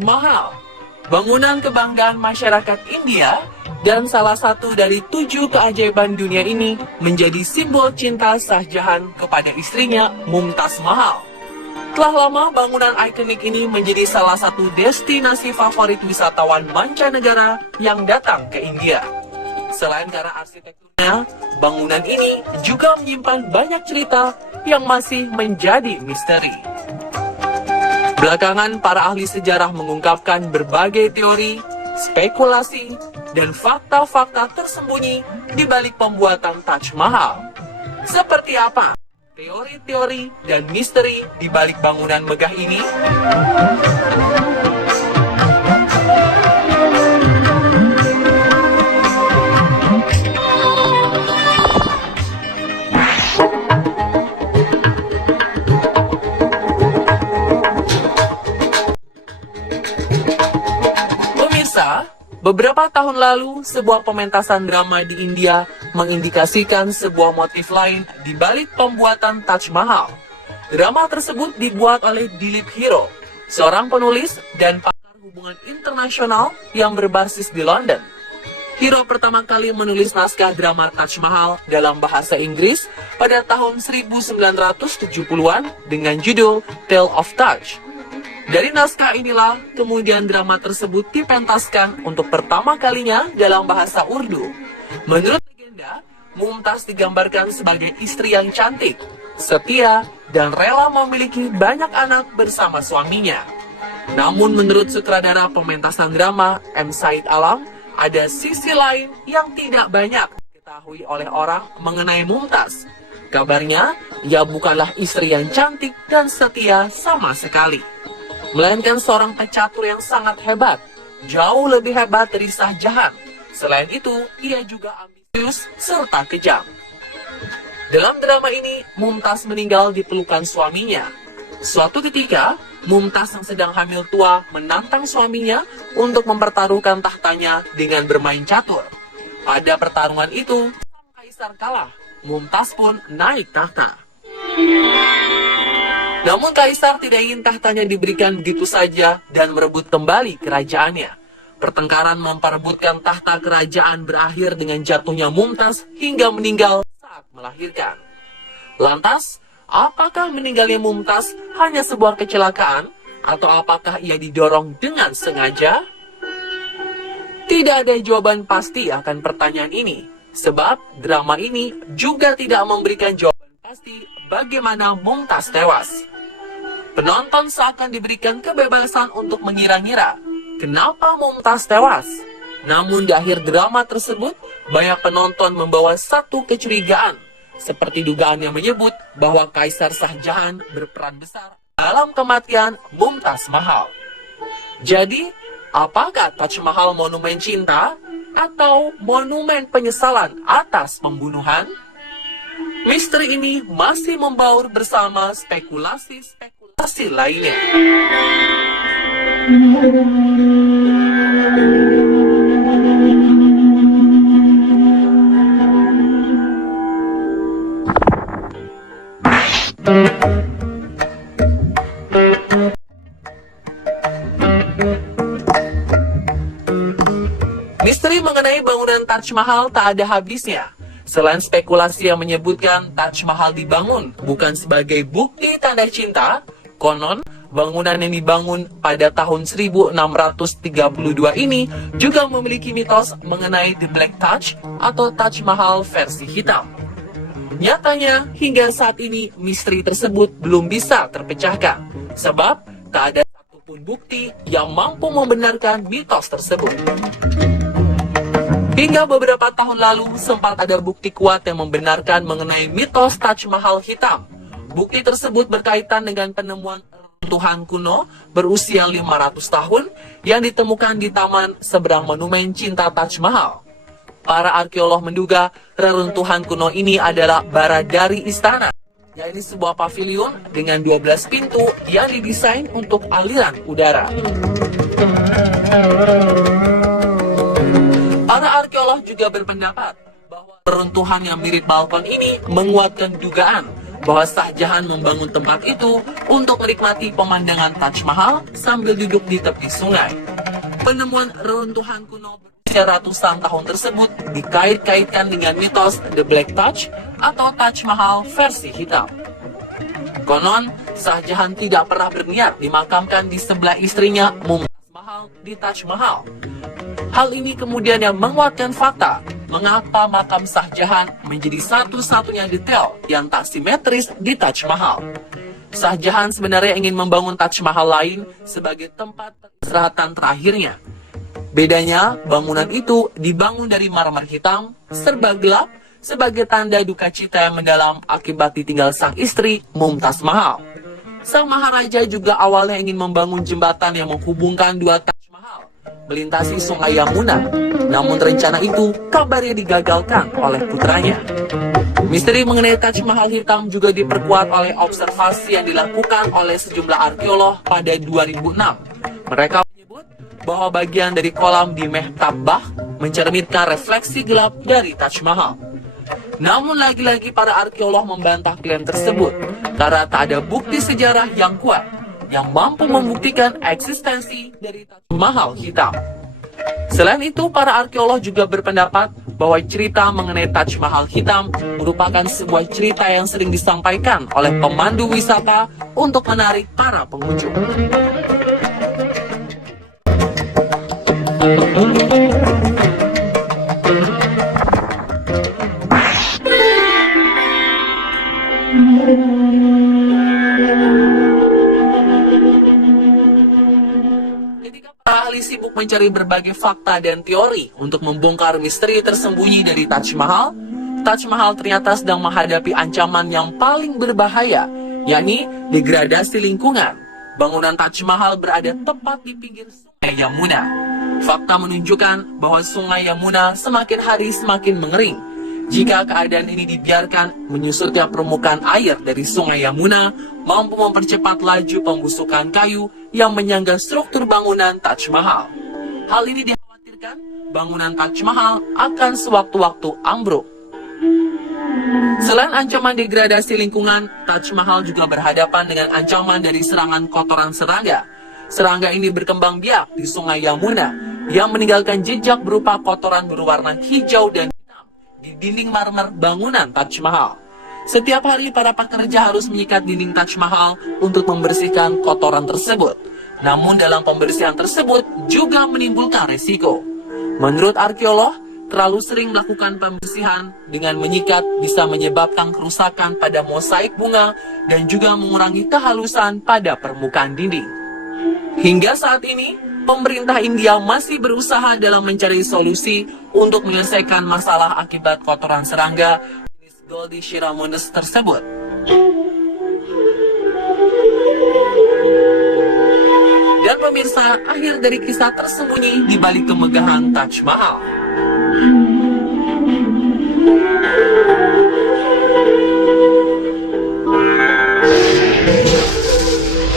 Mahal, bangunan kebanggaan masyarakat India dan salah satu dari 7 keajaiban dunia ini, menjadi simbol cinta Shah Jahan kepada istrinya Mumtaz Mahal. Telah lama bangunan ikonik ini menjadi salah satu destinasi favorit wisatawan mancanegara yang datang ke India. Selain karena arsitekturnya, bangunan ini juga menyimpan banyak cerita yang masih menjadi misteri. Belakangan, para ahli sejarah mengungkapkan berbagai teori, spekulasi, dan fakta-fakta tersembunyi di balik pembuatan Taj Mahal. Seperti apa teori-teori dan misteri di balik bangunan megah ini? Beberapa tahun lalu, sebuah pementasan drama di India mengindikasikan sebuah motif lain di balik pembuatan Taj Mahal. Drama tersebut dibuat oleh Dilip Hero, seorang penulis dan pakar hubungan internasional yang berbasis di London. Hero pertama kali menulis naskah drama Taj Mahal dalam bahasa Inggris pada tahun 1970-an dengan judul Tale of Taj. Dari naskah inilah, kemudian drama tersebut dipentaskan untuk pertama kalinya dalam bahasa Urdu. Menurut legenda, Mumtaz digambarkan sebagai istri yang cantik, setia, dan rela memiliki banyak anak bersama suaminya. Namun menurut sutradara pementasan drama, M. Said Alam, ada sisi lain yang tidak banyak diketahui oleh orang mengenai Mumtaz. Kabarnya, ia bukanlah istri yang cantik dan setia sama sekali, melainkan seorang pecatur yang sangat hebat, jauh lebih hebat dari Shah Jahan. Selain itu, ia juga ambisius serta kejam. Dalam drama ini, Mumtaz meninggal di pelukan suaminya. Suatu ketika, Mumtaz yang sedang hamil tua menantang suaminya untuk mempertaruhkan tahtanya dengan bermain catur. Pada pertarungan itu, sang kaisar kalah. Mumtaz pun naik tahta. Namun kaisar tidak ingin tahtanya diberikan begitu saja dan merebut kembali kerajaannya. Pertengkaran memperebutkan tahta kerajaan berakhir dengan jatuhnya Mumtaz hingga meninggal saat melahirkan. Lantas, apakah meninggalnya Mumtaz hanya sebuah kecelakaan atau apakah ia didorong dengan sengaja? Tidak ada jawaban pasti akan pertanyaan ini, sebab drama ini juga tidak memberikan jawaban pasti bagaimana Mumtaz tewas. Penonton seakan diberikan kebebasan untuk mengira-ngira kenapa Mumtaz tewas. Namun di akhir drama tersebut, banyak penonton membawa satu kecurigaan, seperti dugaan yang menyebut bahwa Kaisar Shah Jahan berperan besar dalam kematian Mumtaz Mahal. Jadi, apakah Taj Mahal monumen cinta atau monumen penyesalan atas pembunuhan? Misteri ini masih membaur bersama spekulasi lainnya. Misteri mengenai bangunan Taj Mahal tak ada habisnya. Selain spekulasi yang menyebutkan Taj Mahal dibangun bukan sebagai bukti tanda cinta, konon bangunan yang dibangun pada tahun 1632 ini juga memiliki mitos mengenai The Black Taj atau Taj Mahal versi hitam. Nyatanya, hingga saat ini misteri tersebut belum bisa terpecahkan, sebab tak ada satupun bukti yang mampu membenarkan mitos tersebut. Hingga beberapa tahun lalu, sempat ada bukti kuat yang membenarkan mengenai mitos Taj Mahal hitam. Bukti tersebut berkaitan dengan penemuan reruntuhan kuno berusia 500 tahun yang ditemukan di taman seberang monumen cinta Taj Mahal. Para arkeolog menduga reruntuhan kuno ini adalah bara dari istana, yaitu sebuah pavilion dengan 12 pintu yang didesain untuk aliran udara. Para arkeolog juga berpendapat bahwa reruntuhan yang mirip balkon ini menguatkan dugaan bahwa Shah Jahan membangun tempat itu untuk menikmati pemandangan Taj Mahal sambil duduk di tepi sungai. Penemuan reruntuhan kuno berusia ratusan tahun tersebut dikait-kaitkan dengan mitos The Black Taj atau Taj Mahal versi hitam. Konon, Shah Jahan tidak pernah berniat dimakamkan di sebelah istrinya Mumtaz Mahal di Taj Mahal. Hal ini kemudian yang menguatkan fakta mengapa makam Shah Jahan menjadi satu-satunya detail yang tak simetris di Taj Mahal. Shah Jahan sebenarnya ingin membangun Taj Mahal lain sebagai tempat peristirahatan terakhirnya. Bedanya, bangunan itu dibangun dari marmer hitam, serba gelap, sebagai tanda duka cita yang mendalam akibat ditinggal sang istri Mumtaz Mahal. Sang Maharaja juga awalnya ingin membangun jembatan yang menghubungkan dua Taj Mahal melintasi sungai Yamuna, namun rencana itu kabarnya digagalkan oleh putranya. Misteri mengenai Taj Mahal hitam juga diperkuat oleh observasi yang dilakukan oleh sejumlah arkeolog pada 2006. Mereka menyebut bahwa bagian dari kolam di Mehtab mencerminkan refleksi gelap dari Taj Mahal. Namun lagi-lagi para arkeolog membantah klaim tersebut karena tak ada bukti sejarah yang kuat yang mampu membuktikan eksistensi dari Taj Mahal hitam. Selain itu, para arkeolog juga berpendapat bahwa cerita mengenai Taj Mahal hitam merupakan sebuah cerita yang sering disampaikan oleh pemandu wisata untuk menarik para pengunjung. Ketika para ahli sibuk mencari berbagai fakta dan teori untuk membongkar misteri tersembunyi dari Taj Mahal ternyata sedang menghadapi ancaman yang paling berbahaya, yakni degradasi lingkungan. Bangunan Taj Mahal berada tepat di pinggir sungai Yamuna. Fakta menunjukkan bahwa sungai Yamuna semakin hari semakin mengering. Jika keadaan ini dibiarkan, menyusutnya permukaan air dari sungai Yamuna mampu mempercepat laju pembusukan kayu yang menyangga struktur bangunan Taj Mahal. Hal ini dikhawatirkan bangunan Taj Mahal akan sewaktu-waktu ambruk. Selain ancaman degradasi lingkungan, Taj Mahal juga berhadapan dengan ancaman dari serangan kotoran serangga. Serangga ini berkembang biak di sungai Yamuna yang meninggalkan jejak berupa kotoran berwarna hijau dan di dinding marmer bangunan Taj Mahal. Setiap hari para pekerja harus menyikat dinding Taj Mahal untuk membersihkan kotoran tersebut. Namun dalam pembersihan tersebut juga menimbulkan resiko. Menurut arkeolog, terlalu sering melakukan pembersihan dengan menyikat bisa menyebabkan kerusakan pada mosaik bunga dan juga mengurangi kehalusan pada permukaan dinding. Hingga saat ini, pemerintah India masih berusaha dalam mencari solusi untuk menyelesaikan masalah akibat kotoran serangga jenis Goldie Shiramones tersebut. Dan pemirsa, akhir dari kisah tersembunyi di balik kemegahan Taj Mahal.